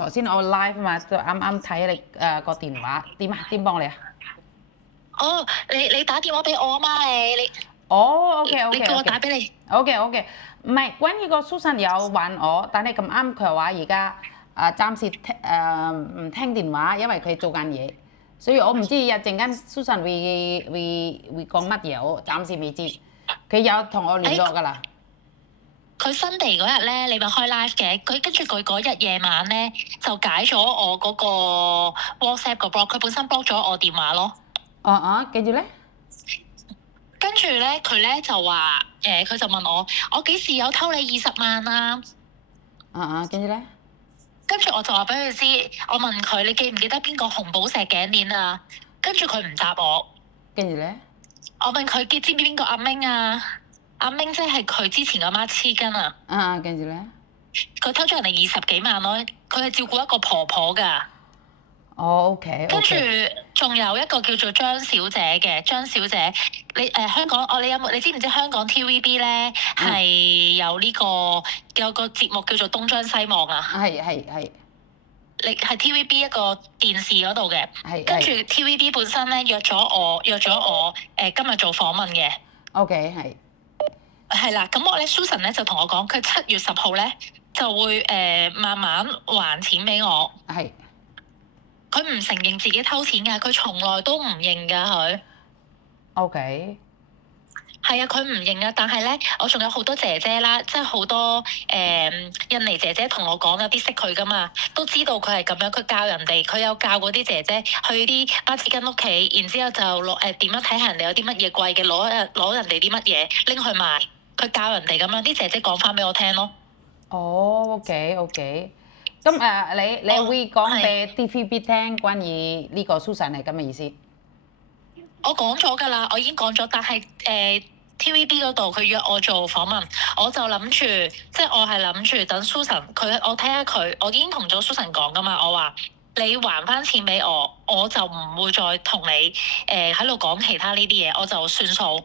頭先我 live 嘛，就啱啱睇你個電話，點幫你啊？哦，你打電話俾我啊嘛，你哦，OK 你 OK 叫我打 OK 俾你。OK OK，唔係關於個 Susan 有揾我，但係咁啱佢話而家暫時唔聽電話，因為佢做緊嘢，所以我唔知一陣間 Susan 會講乜嘢，我暫時未知。佢有同我聯絡㗎啦。佢新地嗰日咧，你咪開 live 嘅，佢跟住佢嗰日夜晚咧就解咗我嗰個 WhatsApp 個 block，佢本身 block 咗我電話咯。跟住咧？跟住咧，佢咧就話佢就問我幾時有偷你20萬啊？跟住咧？跟住我就話俾佢知，我問佢你記唔記得邊個紅寶石頸鏈啊？跟住佢唔答我。跟住咧？我問佢知唔知邊個阿明啊？阿明即係佢之前阿媽黐筋啊。跟住咧？佢偷咗人哋20幾萬咯，佢係照顧一個婆婆㗎。OK。跟住仲有一個叫做張小姐嘅，張小姐，你香港你知唔知香港 TVB 咧係有個節目叫做東張西望啊？係。你係 TVB 一個電視嗰度嘅，係。跟住 TVB 本身咧約咗我今日做訪問嘅。OK 係。係啦，咁我咧 Susan 咧就同我講，佢7月10號咧就會慢慢還錢俾我。係。佢唔承認自己偷錢㗎，佢從來都唔認㗎佢。OK。係啊，佢唔認啊，但係咧，我仲有好多姐姐啦，即係好多印尼姐姐同我講，有啲識佢㗎嘛，都知道佢係咁樣，佢教人哋，佢有教過啲姐姐去啲巴士根屋企，然之後就攞點樣睇下人哋有啲乜嘢貴嘅，攞人哋啲乜嘢拎去賣，佢教人哋咁樣，啲姐姐講翻俾我聽咯。OK。咁你會講俾 TVB 聽關於呢個 Susan 係咁嘅意思？我講咗㗎啦，我已經講咗，但係TVB 嗰度佢約我做訪問，我就諗住，即係我係諗住等 Susan 我睇下佢，我已經同咗 Susan 講㗎嘛，我話你還翻錢俾我，我就唔會再同你喺度講其他呢啲嘢，我就算數。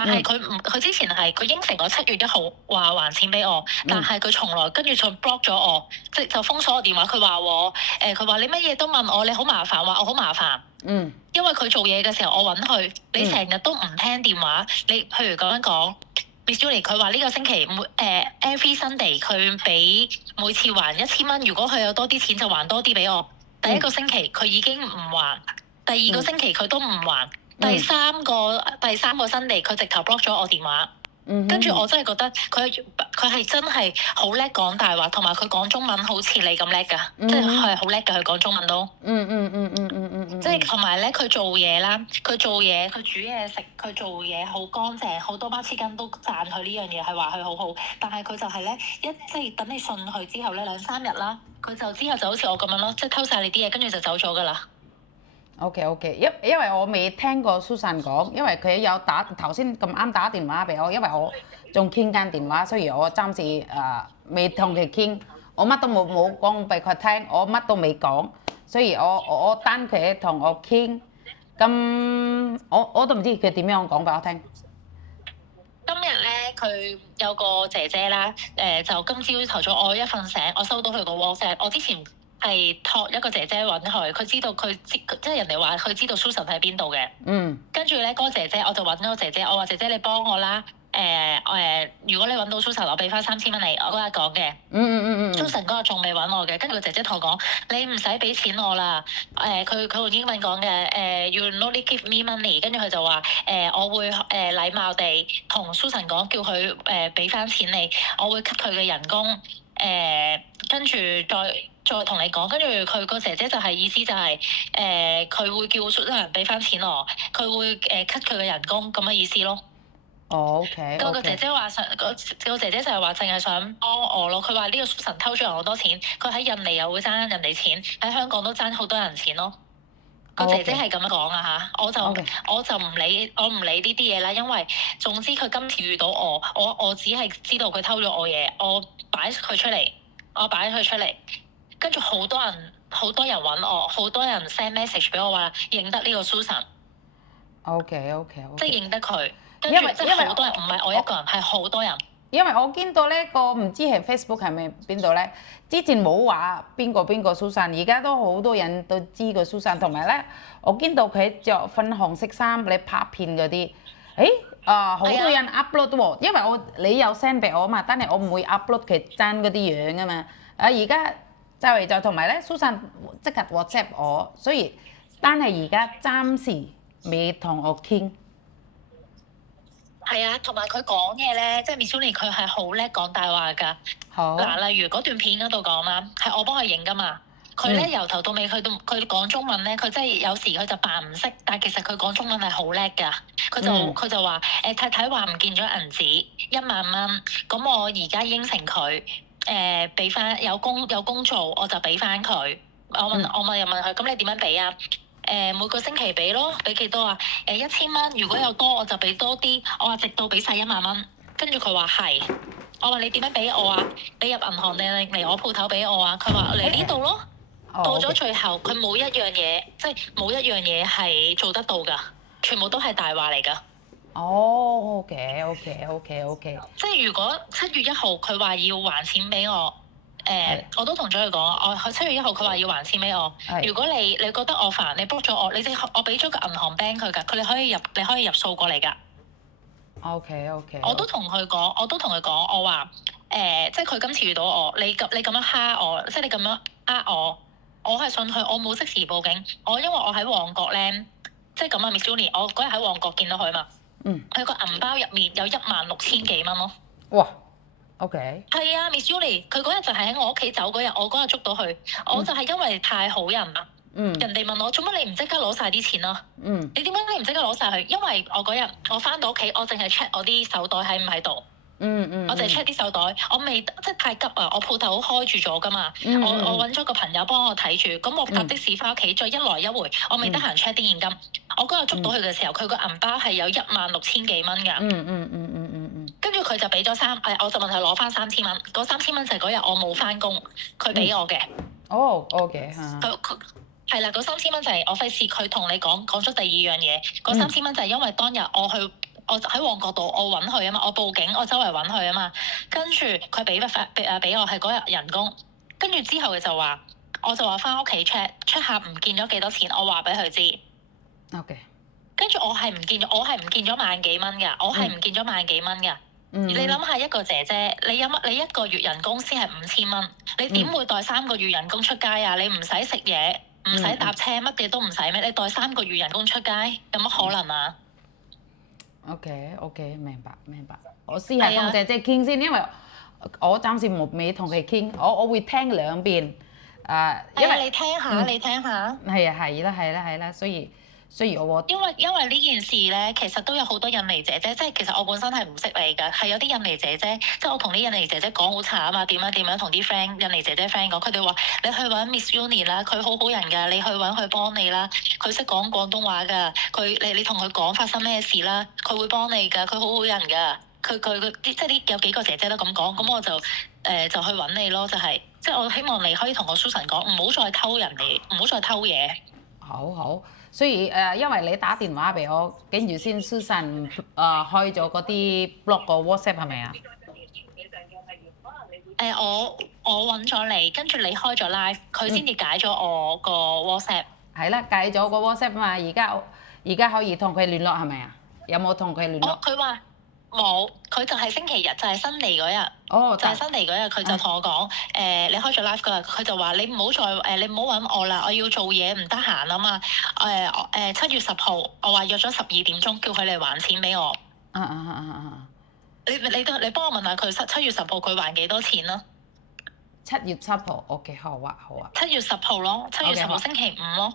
但係佢之前係佢應承我7月1號話還錢俾我，但係佢從來跟住就 block 咗我，即係就封鎖我電話。佢話佢話你乜嘢都問我，你好麻煩，話我好麻煩。因為佢做嘢嘅時候，我揾佢，你成日都唔聽電話。你譬如咁樣講，Miss Julie 佢話呢個星期every Sunday 佢俾每次還1000蚊，如果佢有多啲錢就還多啲俾我。第一個星期佢已經唔還，第二個星期佢都唔還。第三個新地，佢直頭 block 咗我電話。跟住我真係覺得佢係真係好叻講大話，同埋佢講中文好似你咁叻㗎，即係佢係好叻㗎，佢講中文都。即係同埋咧，佢做嘢啦，佢煮嘢食，佢做嘢好乾淨，好多巴黐筋都讚佢呢樣嘢，係話佢好好。但係佢就係咧，即係等你信佢之後咧2-3日啦，佢就之後就好似我咁樣咯，即係偷晒你啲嘢，跟住就走咗㗎啦。OK，因為我未聽過 Susan 講，因為佢有頭先咁啱打電話俾我，因為我仲傾緊電話，所以我暫時未同佢傾，我乜都冇講俾佢聽，我乜都未講，所以我等佢同我傾，咁我都唔知佢點樣講俾我聽。今日咧，佢有個姐姐啦，就今朝頭早我一瞓醒，我收到佢個 WhatsApp，我之前係託一個姐姐揾佢知道即係人哋話佢知道 Susan 喺邊度嘅。跟住咧，嗰個姐姐我就揾咗個姐姐，我話姐姐你幫我啦。如果你揾到 Susan，我俾翻3000蚊你。我嗰日講嘅。Susan 嗰日仲未揾我嘅，跟住個姐姐同我講：你唔使俾錢我啦。佢用英文講嘅，you only give me money。跟住佢就話我會禮貌地同 Susan 講，叫佢俾翻錢你，我會 cut 佢嘅人工。跟住再同你講，跟住佢個姐姐就係意思就係佢會叫 Susan 俾翻錢我，佢會cut 佢嘅人工咁嘅意思咯。OK。個姐姐話個姐姐就係話淨係想幫我咯。佢話呢個 Susan 偷咗人好多錢，佢喺印尼又會爭人哋錢，喺香港都爭好多人錢咯。個姐姐係咁樣講啊嚇，我就唔理呢啲嘢啦，因為總之佢今次遇到我只係知道佢偷咗我嘢，我擺佢出嚟，跟住好多人揾我，好多人 send message 俾我話認得呢個 Susan。OK。即係認得佢，跟住即係好多人，唔係我一個人，係好多人。因為我見到呢個唔知係 Facebook 係咪邊度咧，之前冇話邊個 Susan，而家都好多人都知個 Susan，同埋咧我見到佢着粉紅色衫你拍片嗰啲，好多人 upload 喎，因為你有 send 俾我嘛，但係我唔會 upload 佢真嗰啲樣啊嘛，而家就嚟就同埋咧 Susan 即刻 WhatsApp 我，所以但係而家暫時未同我傾。係啊，同埋佢講嘢咧，即係 Miss Yuli 佢係好叻講大話㗎。好。嗱，例如嗰段片嗰度講啦，係我幫佢影㗎嘛。佢咧由頭到尾，佢講中文咧，佢真係有時佢就扮唔識，但係其實佢講中文係好叻㗎。佢就話太太話唔見咗銀紙1萬蚊，咁我而家應承佢俾翻有工做，我就俾翻佢。我咪又問佢，咁你點樣俾啊？每個星期俾咯，俾幾多啊？1000蚊，如果有多我就俾多啲。我話直到俾晒1萬蚊，跟住佢話係。我話你點樣俾我啊？你入銀行定嚟我鋪頭俾我啊？佢話嚟呢度咯。到咗最後，佢冇一樣嘢，即係冇一樣嘢係做得到㗎，全部都係大話嚟㗎。OK。即係如果7月1號佢話要還錢俾我。我都同咗佢講，我7月1號佢話要還錢俾我。如果你覺得我煩，你 book 咗我，我俾咗個銀行 bank 佢㗎，你可以入數過嚟㗎。OK。我都同佢講，我話即係佢今次遇到我，你咁樣蝦我，即係你咁樣呃我，我係信佢，我冇即時報警。因為我喺旺角咧，即係咁啊 Miss Yuli，我嗰日喺旺角見到佢嘛。佢個銀包入面有16000幾蚊咯。哇！OK。係啊 Miss Yuli，佢嗰日就係喺我屋企走嗰日，我嗰日捉到佢，我就係因為太好人啦。人哋問我做乜你唔即刻攞晒啲錢啊？你點解你唔即刻攞晒佢？因為我嗰日我翻到屋企，我淨係 check 我啲手袋喺唔喺度。我淨係 check 啲手袋，我未即係太急啊！我鋪頭開住咗㗎嘛。我揾咗個朋友幫我睇住，咁我搭的士翻屋企，再一來一回，我未得閒 check 啲現金。我嗰日捉到佢嘅時候，佢個銀包係有16000幾蚊㗎。跟住佢就俾咗我就問佢攞翻3000蚊。嗰3000蚊就係嗰日我冇翻工，佢俾我嘅。OK 佢係啦，嗰3000蚊就係我費事佢同你講咗第二樣嘢。嗰3000蚊就係因為當日我喺旺角度，我揾佢啊嘛，我報警，我周圍揾佢啊嘛。跟住佢俾我係嗰日人工。跟住之後佢就話，我就話翻屋企 check 下唔見咗幾多錢，我話俾佢知。OK。跟住我係唔見咗萬幾蚊㗎，我係唔見咗萬幾蚊㗎。你諗下一個姐姐，你一個月人工先係5000蚊，你點會袋3個月人工出街啊？你唔使食嘢，唔使搭車，乜嘢都唔使咩？你袋3個月人工出街，有乜可能啊？OK，明白。我試下同姐姐傾先，因為我暫時未同佢傾，我會聽兩邊。因為你聽下。係啦，所以我因為呢件事咧，其實都有好多印尼姐姐，即係其實我本身係唔識你㗎，係有啲印尼姐姐，即係我同啲印尼姐姐講好慘啊，點樣同啲 friend 印尼姐姐 friend 講，佢哋話你去揾 Miss Yuli 啦，佢好好人㗎，你去揾佢幫你啦，佢識講廣東話㗎，你同佢講發生咩事啦，佢會幫你㗎，佢好好人㗎，佢即係啲有幾個姐姐都咁講，咁我就就去揾你咯，就係即係我希望你可以同我 Susan 講，唔好再偷人哋，唔好再偷嘢。好。所以因為你打電話俾我，跟住先 Susan 開咗嗰啲 blog 個 WhatsApp 係咪啊？我揾咗你，跟住你開咗 live，佢先至解咗我個 WhatsApp。係啦，解咗個 WhatsApp 嘛，而家可以同佢聯絡係咪啊？有冇同佢聯絡？佢話冇，佢就係星期日，就係新嚟嗰日。就係新嚟嗰日，佢就同我講，你開咗 live 嗰日，佢就話你唔好你唔好揾我啦，我要做嘢唔得閒啊嘛。7月10號，我話約咗12點鐘，叫佢嚟還錢俾我。你幫我問下佢7月10號佢還幾多錢啦？7月10號 OK 好啊。7月10號咯，7月10號星期5咯。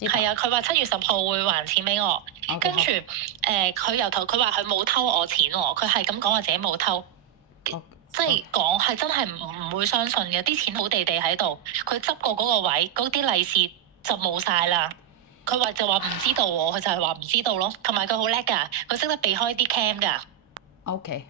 係啊，佢話7月10號會還錢俾我。跟住佢由頭佢話佢冇偷我錢喎，佢係咁講話自己冇偷。即係講係真係唔會相信嘅，啲錢好地地喺度，佢執過嗰個位，嗰啲利是就冇晒啦。佢話唔知道喎，佢就係話唔知道咯。同埋佢好叻㗎，佢識得避開啲 cam 㗎。OK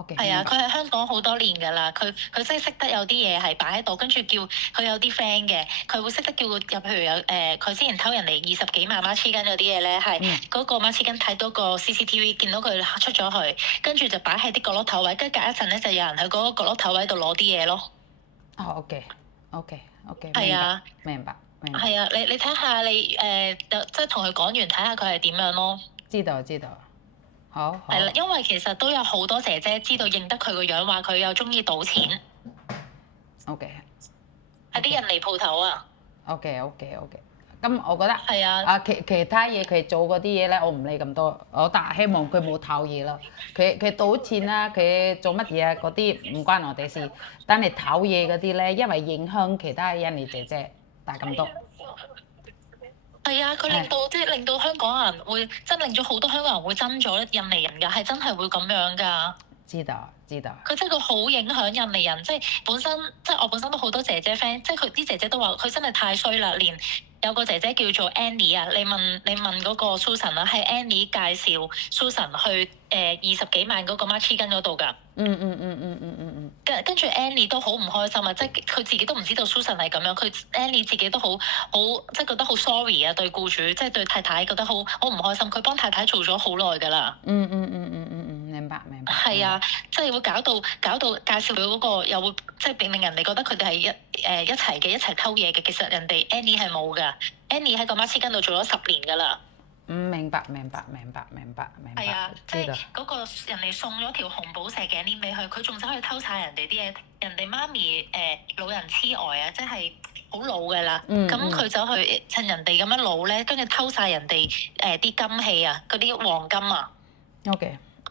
OK，係啊，明白。佢喺香港好多年㗎啦，佢真係識得有啲嘢係擺喺度，跟住叫佢有啲 friend 嘅，佢會識得叫佢入，譬如有佢之前偷人哋20幾萬孖黐筋嗰啲嘢咧，係嗰個孖黐筋睇到個 CCTV 見到佢出咗去，跟住就擺喺啲角落頭位，跟住隔一陣咧就有人喺嗰個角落頭位度攞啲嘢咯。哦，OK，係啊，明白。係啊，你睇下你即係同佢講完，睇下佢係點樣咯。知道。好。係啦，因為其實都有好多姐姐知道認得佢個樣，話佢又中意賭錢。OK。喺啲印尼鋪頭啊。OK。咁我覺得係啊。其他嘢佢做嗰啲嘢咧，我唔理咁多，但係希望佢冇偷嘢咯。佢賭錢啦，佢做乜嘢啊嗰啲唔關我哋事。但係偷嘢嗰啲咧，因為影響其他印尼姐姐，但係咁多。係啊，佢令到香港人會，即係令咗好多香港人會憎咗印尼人㗎，係真係會咁樣㗎。知道。佢真係佢好影響印尼人，即係我本身都好多姐姐 friend，即係佢啲姐姐都話佢真係太衰啦，連有個姐姐叫做 Annie 啊，你問嗰個 Susan 啦，係 Annie 介紹 Susan 去20幾萬嗰個 Marchigan 嗰度㗎。跟住 Annie 都好唔開心啊，即係佢自己都唔知道 Susan 係咁樣，佢 Annie 自己都好即係覺得好 sorry 啊，對僱主即係對太太覺得好唔開心，佢幫太太做咗好耐㗎啦。明白。係啊，即係會搞到介紹佢嗰個又會即係令人哋覺得佢哋係一齊偷嘢嘅，其實人哋 Annie 係冇㗎，Annie 喺個 Marchigan 度做咗10年㗎啦。明白。係啊，即係知道。嗰個人哋送咗條紅寶石頸鏈俾佢，佢仲走去偷晒人哋啲嘢。人哋媽咪老人痴呆啊，即係好老㗎啦。咁佢走去趁人哋咁樣老咧，跟住偷晒人哋啲金器啊，嗰啲黃金啊。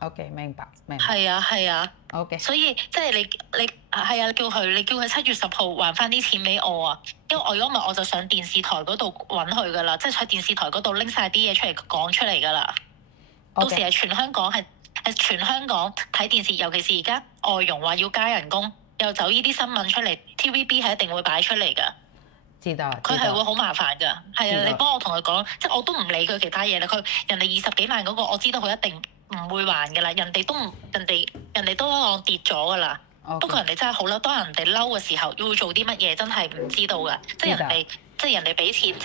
OK，明白。係啊。OK。所以即係你係啊，叫佢7月10號還翻啲錢俾我啊！因為如果唔係我就上電視台嗰度揾佢噶啦，即係喺電視台嗰度拎晒啲嘢出嚟講出嚟噶啦。到時係全香港睇電視，尤其是而家外傭話要加人工，又走呢啲新聞出嚟 ，TVB 係一定會擺出嚟噶。知道。佢係會好麻煩㗎。係啊，知道。你幫我同佢講，即係我都唔理佢其他嘢啦。人哋20幾萬嗰個，我知道佢一定唔會還㗎啦。人哋都當跌咗㗎啦。不過人哋真係好嬲，當人哋嬲嘅時候，要做啲乜嘢真係唔知道㗎。即係人哋俾錢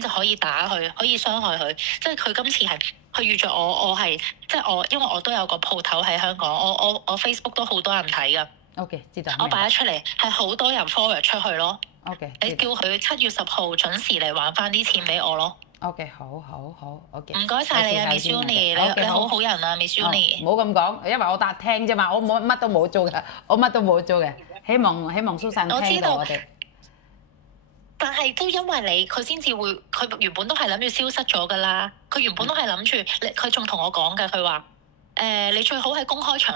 就可以打佢，可以傷害佢。即係佢今次係佢預咗我係即係我，因為我都有個鋪頭喺香港，我 Facebook 都好多人睇㗎。OK，知道。我擺咗出嚟係好多人 forward 出去咯。OK，你叫佢7月10號準時嚟還翻啲錢俾我咯。OK，好，OK。唔該晒你啊，Miss Uni，你好好人啊，Miss Uni。唔好咁講，因為我搭聽啫嘛，我乜都冇做嘅，希望蘇珊聽到我哋。但係都因為佢先至會，佢原本都係諗住消失咗㗎啦。佢原本都係諗住，佢仲同我講㗎，佢話你最好喺公開場